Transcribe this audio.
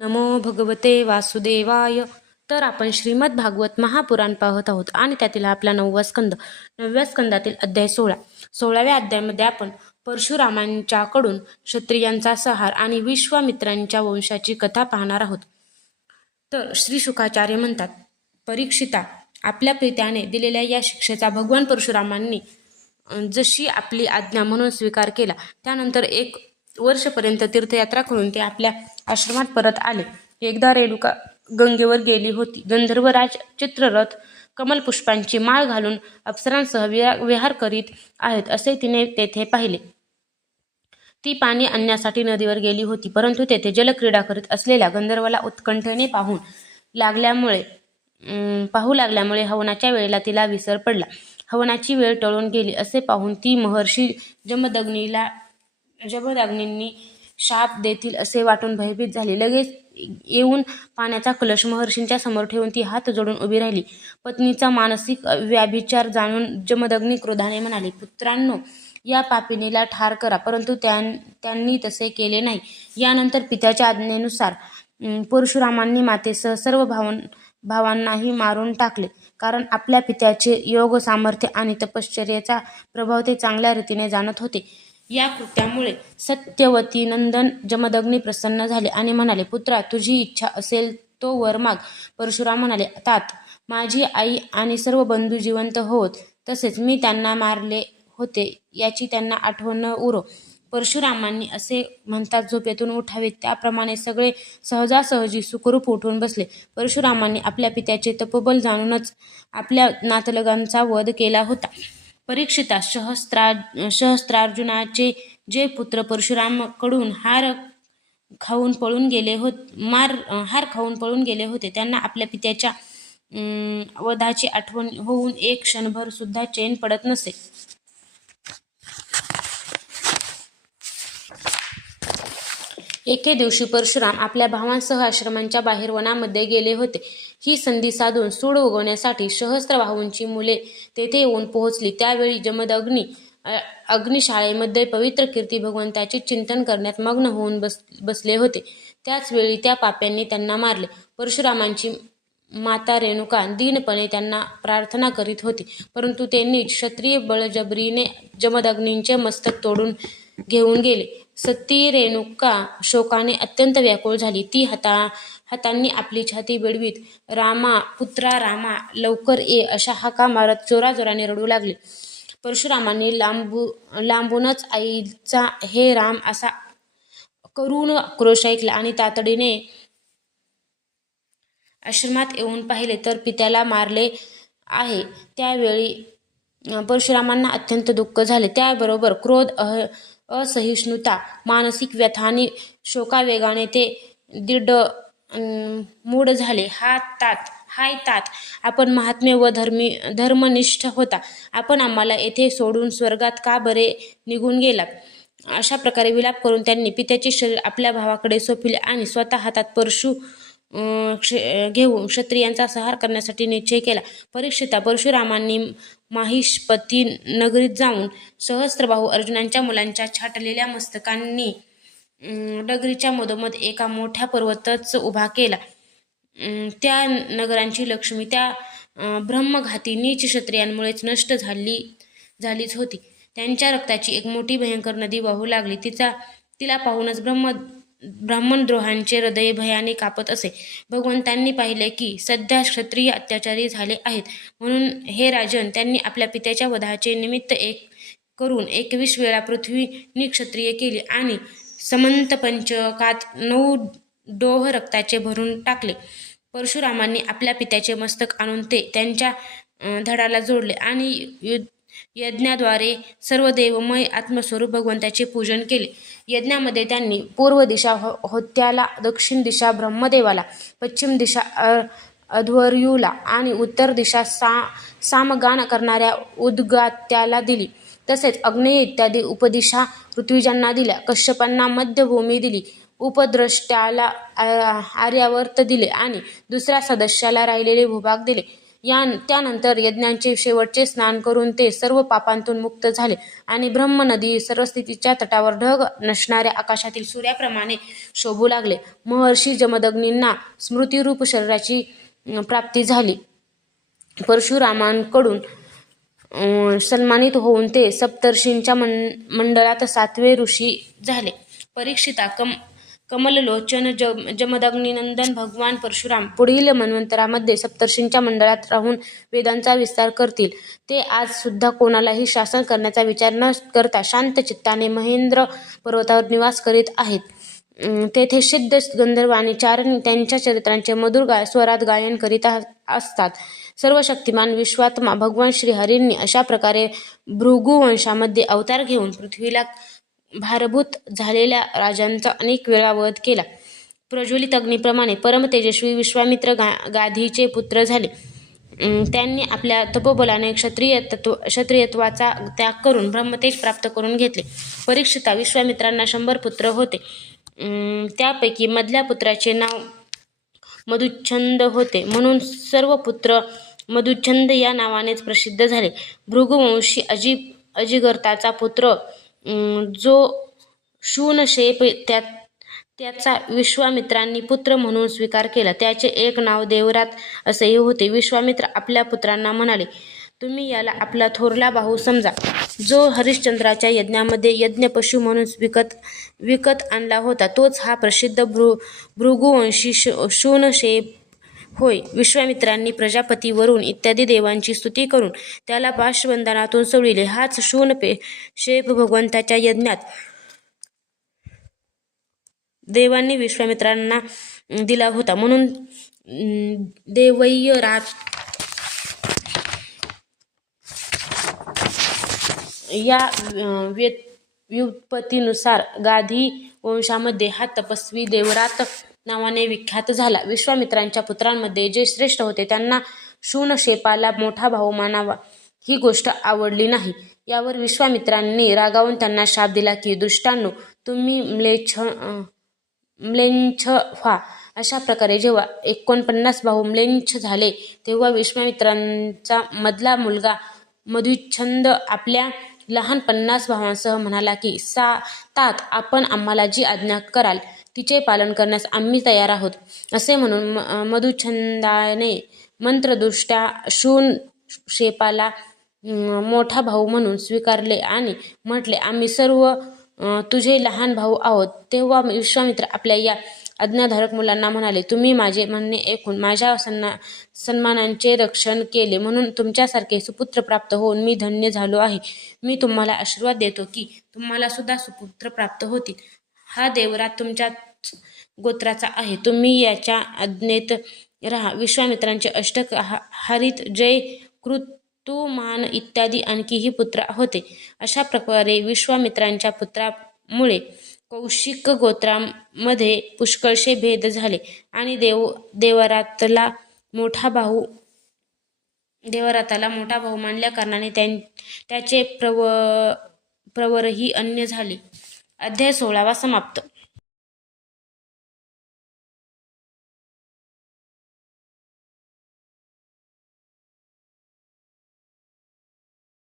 नमो भगवते वासुदेवाय. तर आपण श्रीमद भागवत महापुराण पाहत आहोत आणि त्यातील आपला नववा स्कंद नवव्या स्कंदातील अध्याय सोळा. सोळाव्या अध्यायामध्ये आपण परशुरामांच्याकडून क्षत्रियांचा सहार आणि विश्वामित्रांच्या वंशाची कथा पाहणार आहोत. तर श्री शुकाचार्य म्हणतात परीक्षिता आपल्या प्रित्याने दिलेल्या या शिक्षेचा भगवान परशुरामांनी जशी आपली आज्ञा म्हणून स्वीकार केला त्यानंतर एक वर्षपर्यंत तीर्थयात्रा करून ते आपल्या आश्रमात परत आले. एकदा रेणुका गंगेवर गेली होती. गंधर्वराज चित्ररथ कमलपुष्पांची माळ घालून अप्सरांसह विहार करीत आहेत असे तिने तेथे पाहिले. ती पाणी आणण्यासाठी नदीवर गेली होती परंतु तेथे जलक्रीडा करीत असलेल्या गंधर्वाला उत्कंठेने पाहून लागल्यामुळे पाहू लागल्यामुळे हवनाच्या वेळेला तिला विसर पडला. हवनाची वेळ टळून गेली असे पाहून ती महर्षी जमदग्नीला जबदाग्नींनी शाप देतील असे वाटून भयभीत झाली. लगेच येऊन पाण्याचा कलश महर्षींच्या समोर ठेवून ती हात जोडून उभी राहिली. पत्नीचा मानसिक व्याभिचार जाणून जमदग्नी क्रोधाने म्हणाले पुत्रांनो या पापिनीला ठार करा परंतु त्यां त्यांनी तसे केले नाही. यानंतर पित्याच्या आज्ञेनुसार परशुरामांनी मातेसह सर्व भावन भावांनाही मारून टाकले. कारण आपल्या पित्याचे योग सामर्थ्य आणि तपश्चर्याचा प्रभाव ते चांगल्या रीतीने जाणत होते. या कृत्यामुळे सत्यवती नंदन जमदग्नी प्रसन्न झाले आणि म्हणाले पुत्रा तुझी इच्छा असेल तो वर माग. परशुराम म्हणाले तात माझी आई आणि सर्व बंधू जिवंत होत तसेच मी त्यांना मारले होते याची त्यांना आठवण उरो. परशुरामांनी असे म्हणतात झोपेतून उठावे त्याप्रमाणे सगळे सहजासहजी सुखरूप उठून बसले. परशुरामांनी आपल्या पित्याचे तपोबल जाणूनच आपल्या नातलगांचा वध केला होता. परीक्षिता सहस्त्रा सहस्त्रार्जुनाचे जे पुत्र परशुरामकडून हार खाऊन पळून गेले होत मार हार खाऊन पळून गेले होते. त्यांना आपल्या पित्याच्या वधाची आठवण होऊन एक क्षणभर सुद्धा चैन पडत नसे. एके दिवशी परशुराम आपल्या भावांसह आश्रमांच्या बाहेर वनामध्ये गेले होते. ही संधी साधून सूड उगवण्यासाठी सहस्त्र मुले तेथे येऊन पोहोचली. त्यावेळी जमदग्नी अग्नी अग्निशाळेमध्ये पवित्र कीर्ती भगवंताचे चिंतन करण्यात मग्न होऊन बस बसले होते. त्याचवेळी त्या पाप्यांनी त्यांना मारले. परशुरामांची माता रेणुका दीनपणे त्यांना प्रार्थना करीत होती. परंतु त्यांनी क्षत्रिय बळजबरीने जमदग्नींचे मस्तक तोडून घेऊन गेले. सती रेणुका शोकाने अत्यंत व्याकुळ झाली. ती हाता हातांनी आपली छाती बिडवीत रामा पुत्रा रामा लवकर ये अशा हाका मारत जोराजोराने रडू लागले. परशुरामाने लांबू लांबूनच आईचा हे राम असा करुण आक्रोश ऐकला आणि तातडीने आश्रमात येऊन पाहिले तर पित्याला मारले आहे. त्यावेळी परशुरामांना अत्यंत दुःख झाले. त्याबरोबर क्रोध अह असहिष्णुता मानसिक व्यथानी शोकावेगाने ते दीड मूड झाले. हा तात हाय तात. आपण महात्मे व धर्मी धर्मनिष्ठ होता. आपण आम्हाला येथे सोडून स्वर्गात का बरे निघून गेला अशा प्रकारे विलाप करून त्यांनी पित्याचे शरीर आपल्या भावाकडे सोपिले आणि स्वतः हातात परशु क्ष- घेऊन क्षत्रियांचा संहार करण्यासाठी निश्चय केला. परीक्षिता परशुरामांनी माहिष्पती नगरीत जाऊन सहस्त्रबाहू अर्जुनांच्या मुलांच्या छाटलेल्या मस्तकांनी डगरीच्या नगरीच्या मधोमध एका मोठ्या पर्वतच उभा केला. त्या नगरांची लक्ष्मी त्या ब्रह्मघाती नीच क्षत्रियांमुळेच नष्ट झाली झालीच होती. त्यांच्या रक्ताची एक मोठी भयंकर नदी वाहू लागली. तिचा तिला पाहूनच ब्रह्म ब्राह्मणद्रोहांचे हृदय भयाने कापत असे. भगवंतांनी पाहिले की सध्या क्षत्रिय अत्याचारी झाले आहेत. म्हणून हे राजन त्यांनी आपल्या पित्याच्या वधाचे निमित्त एक करून एकवीस वेळा पृथ्वी निक्षत्रिय केली आणि समंत पंचकात नऊ डोह रक्ताचे भरून टाकले. परशुरामांनी आपल्या पित्याचे मस्तक आणून ते त्यांच्या धडाला जोडले आणि युद्ध यज्ञाद्वारे सर्व देवमय आत्मस्वरूप भगवंताचे पूजन केले. यज्ञामध्ये त्यांनी पूर्व दिशा हो होत्याला दक्षिण दिशा ब्रह्मदेवाला पश्चिम दिशा अ अध्वर्यूला आणि उत्तर दिशा सा सामगान करणाऱ्या उद्गात्याला दिली. तसेच अग्नेय इत्यादी उपदिशा ऋत्विजांना दिल्या. कश्यपांना मध्यभूमी दिली. उपद्रष्ट्याला आर्यावर्त दिले आणि दुसऱ्या सदस्याला राहिलेले भूभाग दिले. या त्यानंतर यज्ञांचे शेवटचे स्नान करून ते सर्व पापांतून मुक्त झाले आणि ब्रह्म नदी सर्वस्थितीच्या तटावर ढग नसणाऱ्या आकाशातील सूर्याप्रमाणे शोभू लागले. महर्षी जमदग्नींना स्मृतिरूप शरीराची प्राप्ती झाली. परशुरामांकडून सन्मानित होऊन ते सप्तर्षींच्या मं मंडळात सातवे ऋषी झाले. परीक्षिता कम कमललोचन जम जमदग्निनंदन भगवान परशुराम पुढील मन्वंतरामध्ये सप्तर्षींच्या मंडळात राहून वेदांचा विस्तार करतील. ते आज सुद्धा कोणालाही शासन करण्याचा विचार न करता शांत चित्ताने महेंद्र पर्वतावर निवास करीत आहेत. तेथे सिद्ध गंधर्व आणि चारण त्यांच्या चरित्रांचे मधुर गाय स्वरात गायन करीत आ- असतात. सर्व शक्तिमान विश्वात्मा भगवान श्रीहरींनी अशा प्रकारे भृगु वंशामध्ये अवतार घेऊन पृथ्वीला भारभूत झालेल्या राजांचा अनेक वेळा वध केला. प्रज्वलित अग्नीप्रमाणे परमतेजस्वी विश्वामित्र गा गाधीचे पुत्र झाले. त्यांनी आपल्या तपोबलाने क्षत्रिय तत्व क्षत्रियत्वाचा त्याग करून ब्रह्मतेज प्राप्त करून घेतले. परीक्षिता विश्वामित्रांना शंभर पुत्र होते. त्यापैकी मधल्या पुत्राचे नाव मधुच्छंद होते. म्हणून सर्व पुत्र मधुच्छंद या नावानेच प्रसिद्ध झाले. भृगुवंशी अजि अजिगर्ताचा पुत्र जो शूनशेप त्या त्याचा विश्वामित्रांनी पुत्र म्हणून स्वीकार केला. त्याचे एक नाव देवरात असेही होते. विश्वामित्र आपल्या पुत्रांना म्हणाले तुम्ही याला आपला थोरला भाऊ समजा. जो हरिश्चंद्राच्या यज्ञामध्ये यज्ञ पशु म्हणून विकत विकत आणला होता तोच हा प्रसिद्ध भृ भृगुवंशी श शूनशेप होय. विश्वामित्रांनी प्रजापती वरून इत्यादी देवांची स्तुती करून त्याला पाशवंदनातून सोडविले हाच शून पे शेप भगवंताच्या यज्ञात. देवांनी विश्वामित्रांना दिला होता. म्हणून अं, देवय्य रात या व्युत व्युत्पत्तीनुसार गाधी वंशामध्ये हा तपस्वी देवरात नावाने विख्यात झाला. विश्वामित्रांच्या पुत्रांमध्ये जे श्रेष्ठ होते त्यांना शूनशेपाला मोठा भाऊ मानावा ही गोष्ट आवडली नाही. यावर विश्वामित्रांनी रागावून त्यांना शाप दिला की दुष्टांनो तुम्ही म्लेच्छ म्लेंछ व्हा. अशा प्रकारे जेव्हा एकोणपन्नास भाऊ म्लेंछ झाले तेव्हा विश्वामित्रांचा मधला मुलगा मधुच्छंद आपल्या लहान पन्नास भावांसह म्हणाला की सा तात आपण आम्हाला जी आज्ञा कराल तिचे पालन करण्यास आम्ही तयार आहोत असे म्हणून म मंत्रदृष्ट्या शून शेपाला मोठा भाऊ म्हणून स्वीकारले आणि म्हटले आम्ही सर्व तुझे लहान भाऊ आहोत तेव्हा विश्वामित्र आपल्या या आज्ञाधारक मुलांना म्हणाले तुम्ही माझे म्हणणे ऐकून माझ्या सन्ना सन्मानांचे रक्षण केले म्हणून तुमच्यासारखे सुपुत्र प्राप्त होऊन मी धन्य झालो आहे. मी तुम्हाला आशीर्वाद देतो की तुम्हाला सुद्धा सुपुत्र प्राप्त होतील. हा देवरात तुमच्या गोत्राचा आहे. तुम्ही याच्या आज्ञेत राहा. विश्वामित्रांचे अष्टक हरित जय कृतुमान इत्यादी आणखीही पुत्र होते. अशा प्रकारे विश्वामित्रांच्या पुत्रामुळे कौशिक गोत्रामध्ये पुष्कळशे भेद झाले. आणि देव देवरातला मोठा भाऊ देवराताला मोठा भाऊ मानल्या कारणाने त्यां त्याचे प्रव प्रवरही अन्य झाले. अध्याय सोळावा समाप्त.